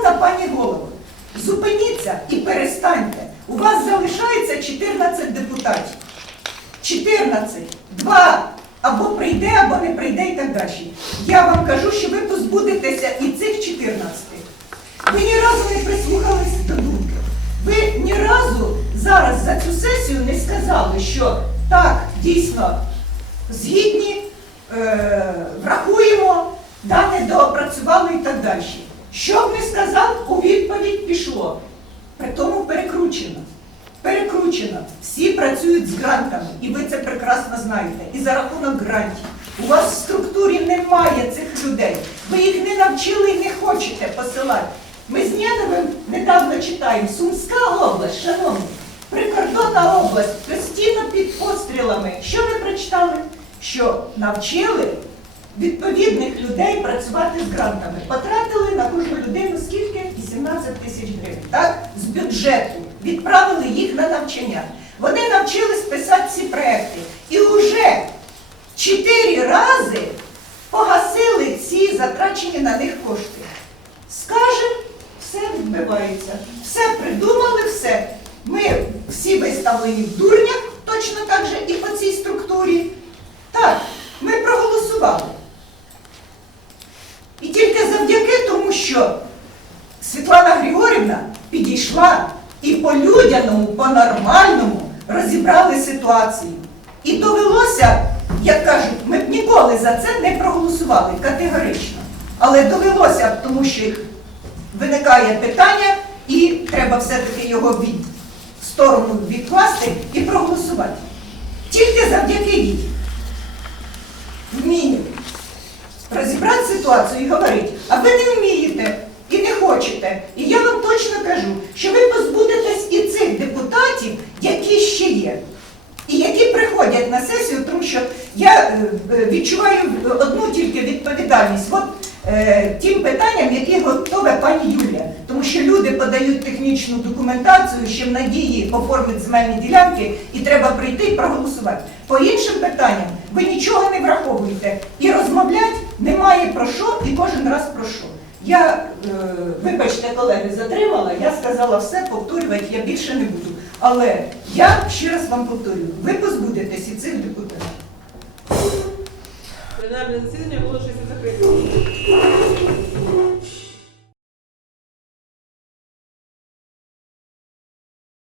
Шановна пані голово, зупиніться і перестаньте. У вас залишається 14 депутатів. 14. Два або прийде, або не прийде і так далі. Я вам кажу, що ви позбудетеся і цих 14. Ви ні разу не прислухалися до думки. Ви ні разу зараз за цю сесію не сказали, що так, дійсно, згідні, е, врахуємо, дане доопрацювали і так далі. Що б не сказав, у відповідь пішло. При тому перекручено. Перекручено. Всі працюють з грантами, і ви це прекрасно знаєте. І за рахунок грантів. У вас в структурі немає цих людей. Ви їх не навчили і не хочете посилати. Ми з Нєновим недавно читаємо. Сумська область, шановні, прикордонна область, постійно під пострілами. Що ви прочитали? Що навчили відповідних людей працювати з грантами. Потратили гривень. Так? З бюджету. Відправили їх на навчання. Вони навчились писати ці проекти. І вже чотири рази погасили ці затрачені на них кошти. Скажем, все відбивається. Все придумали, все. Ми всі виставлені в дурнях, точно так же і по цій структурі. Так, ми проголосували. І тільки завдяки тому, що Світлана Григорівна підійшла і по-людяному, по-нормальному розібрали ситуацію. І довелося, як кажуть, ми б ніколи за це не проголосували категорично. Але довелося, тому що виникає питання, і треба все-таки його від сторону відкласти і проголосувати. Тільки завдяки їй вмінню розібрати ситуацію і говорити, а ви не вмієте і не хочете. Точно кажу, що ви позбудетесь і цих депутатів, які ще є. І які приходять на сесію, тому що я е, е, відчуваю одну тільки відповідальність. От е, тим питанням, які готове пані Юлія. Тому що люди подають технічну документацію, ще в надії оформити земельні ділянки, і треба прийти і проголосувати. По іншим питанням ви нічого не враховуєте. І розмовляти немає про що, і кожен раз про що. Я, е, вибачте, колеги, затримала, я сказала все, повторювати я більше не буду. Але я ще раз вам повторюю, ви позбудетесь і цих депутатів. Пленарне засідання оголошується закритим.